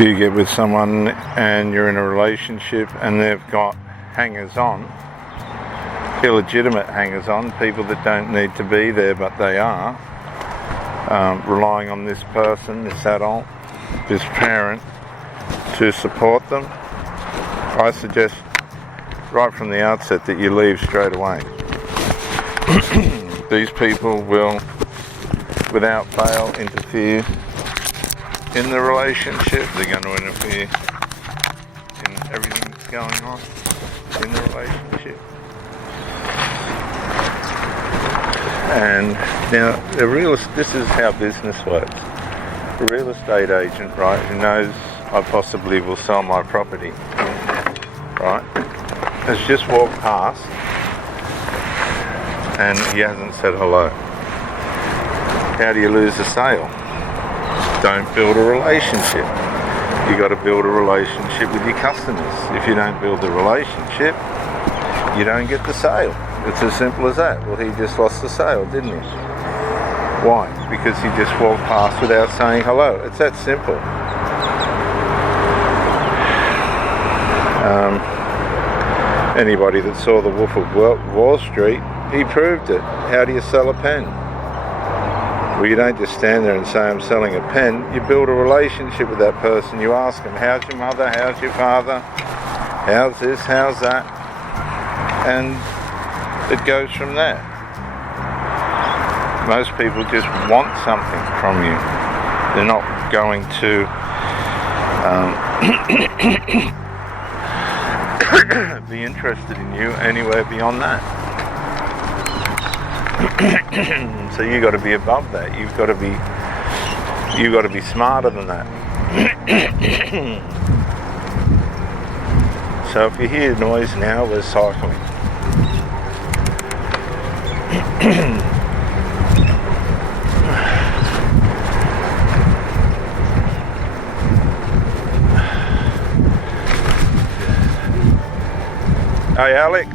If you get with someone and you're in a relationship and they've got hangers-on, illegitimate hangers-on, people that don't need to be there but they are, relying on this person, this adult, this parent to support them, I suggest right from the outset that you leave straight away. These people will, without fail, interfere in the relationship. They're going to interfere in everything that's going on in the relationship. And now, this is how business works. A real estate agent, right, who knows I possibly will sell my property, right, has just walked past and he hasn't said hello. How do you lose a sale? Don't build a relationship. You got to build a relationship with your customers. If you don't build a relationship, you don't get the sale. It's as simple as that. Well, he just lost the sale, didn't he? Why? Because he just walked past without saying hello. It's that simple. Anybody that saw The Wolf of Wall Street, he proved it. How do you sell a pen? Well, you don't just stand there and say, I'm selling a pen. You build a relationship with that person. You ask them, how's your mother? How's your father? How's this? How's that? And it goes from there. Most people just want something from you. They're not going to be interested in you anywhere beyond that. So you got to be above that. You've got to be smarter than that. So if you hear noise now, we're cycling. Hey, Alex.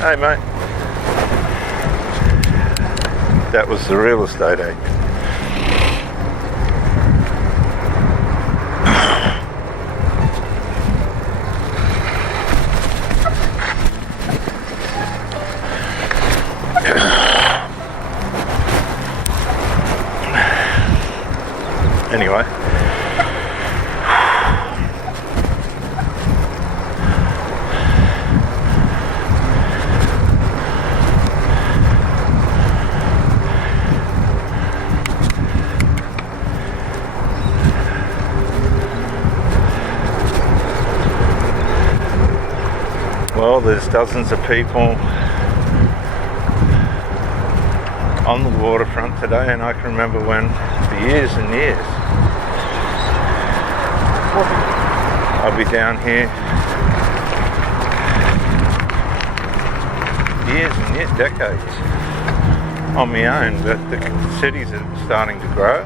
Hey, mate. That was the real estate agent. Anyway. Well, there's dozens of people on the waterfront today, and I can remember when, for years and years, I'll be down here, years and years, decades, on my own, but the cities are starting to grow,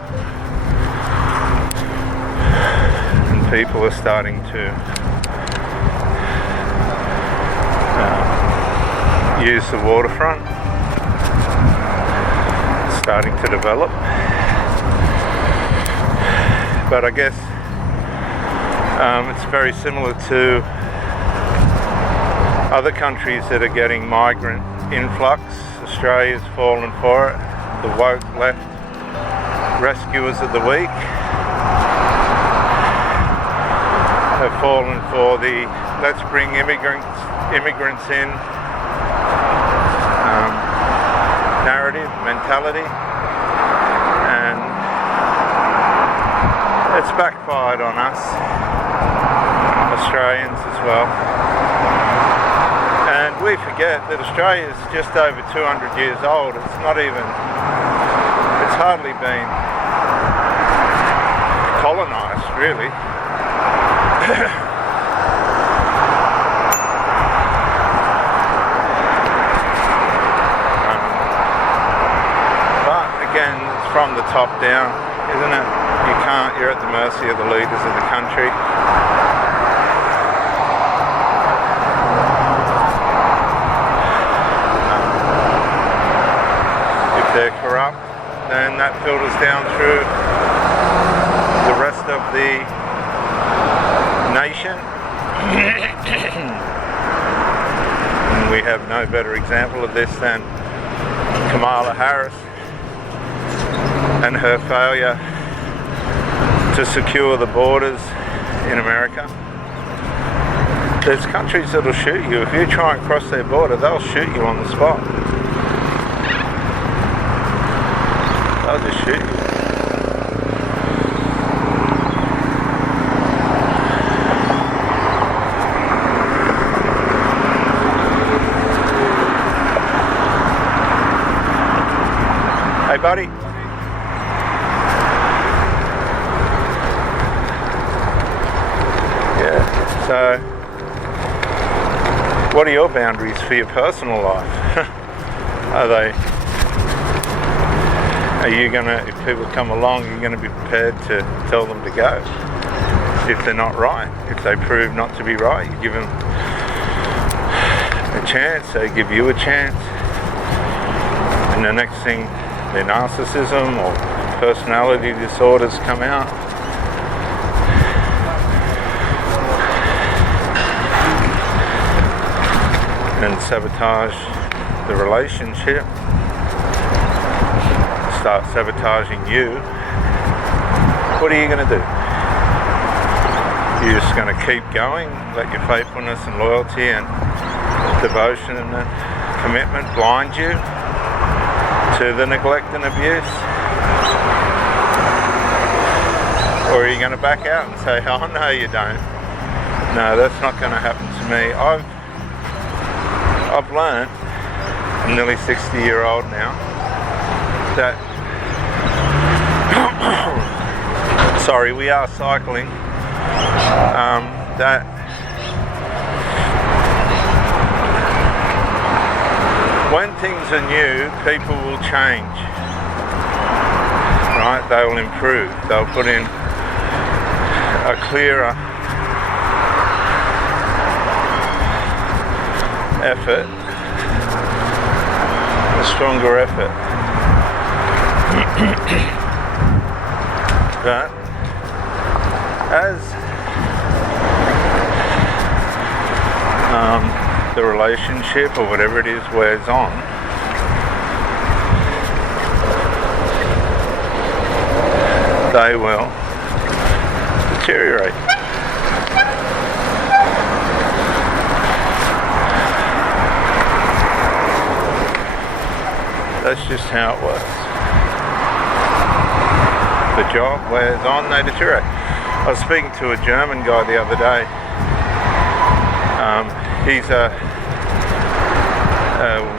and people are starting to use the waterfront. It's starting to develop, but I guess it's very similar to other countries that are getting migrant influx. Australia's fallen for it. The woke left rescuers of the week have fallen for the let's bring immigrants in narrative, mentality, and it's backfired on us, Australians as well. And we forget that Australia is just over 200 years old. It's hardly been colonised, really. Again, it's from the top down, isn't it? You're at the mercy of the leaders of the country. If they're corrupt, then that filters down through of the nation. And we have no better example of this than Kamala Harris and her failure to secure the borders in America. There's countries that'll shoot you. If you try and cross their border, they'll shoot you on the spot. They'll just shoot you. Hey buddy. Yeah, so what are your boundaries for your personal life? Are you gonna, if people come along, you're gonna be prepared to tell them to go? If they're not right, if they prove not to be right, you give them a chance, they give you a chance, and the next thing, their narcissism or personality disorders come out. And sabotage the relationship, start sabotaging you. What are you going to do? You're just going to keep going, let your faithfulness and loyalty and devotion and commitment blind you to the neglect and abuse? Or are you going to back out and say, oh no you don't? No, that's not going to happen to me. I've learned, I'm nearly 60-year-old now, that sorry, we are cycling, that when things are new, people will change, right? They will improve. They'll put in a clearer effort, a stronger effort. But as the relationship or whatever it is wears on, they will deteriorate. That's just how it works. The job wears on, they deteriorate. I was speaking to a German guy the other day. He's a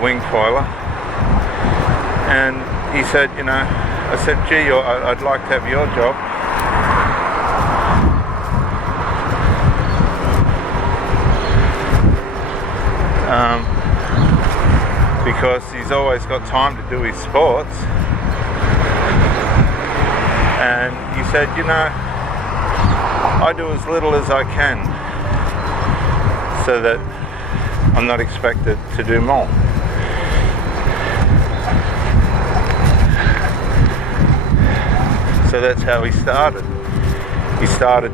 wing foiler, and he said, you know, I said, gee, I'd like to have your job. Because he's always got time to do his sports. And he said, you know, I do as little as I can so that I'm not expected to do more. So that's how he started. He started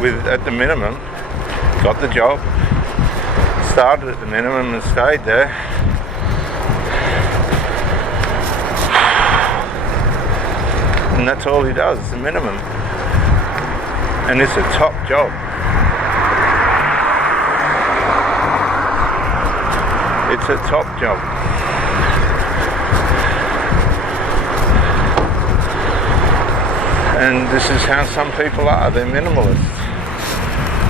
with at the minimum, got the job, started at the minimum and stayed there. And that's all he does, the minimum. And it's a top job. It's a top job. And this is how some people are, they're minimalists.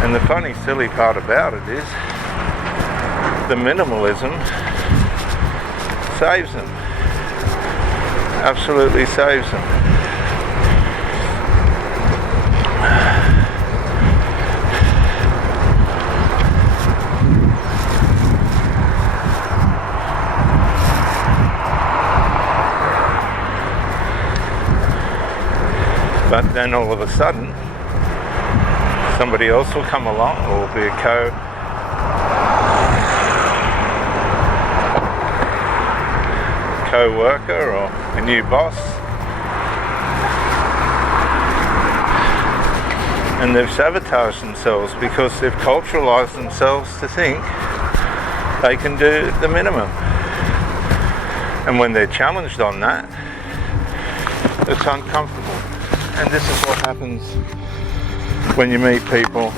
And the funny, silly part about it is, the minimalism saves them. Absolutely saves them. But then all of a sudden, somebody else will come along, or be a co-worker or a new boss, And they've sabotaged themselves because they've culturalized themselves to think they can do the minimum. And when they're challenged on that, it's uncomfortable. And this is what happens when you meet people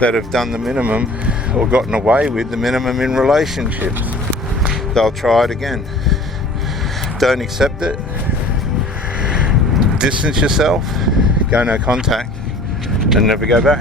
that have done the minimum or gotten away with the minimum in relationships. They'll try it again. Don't accept it. Distance yourself. Go no contact. And never go back.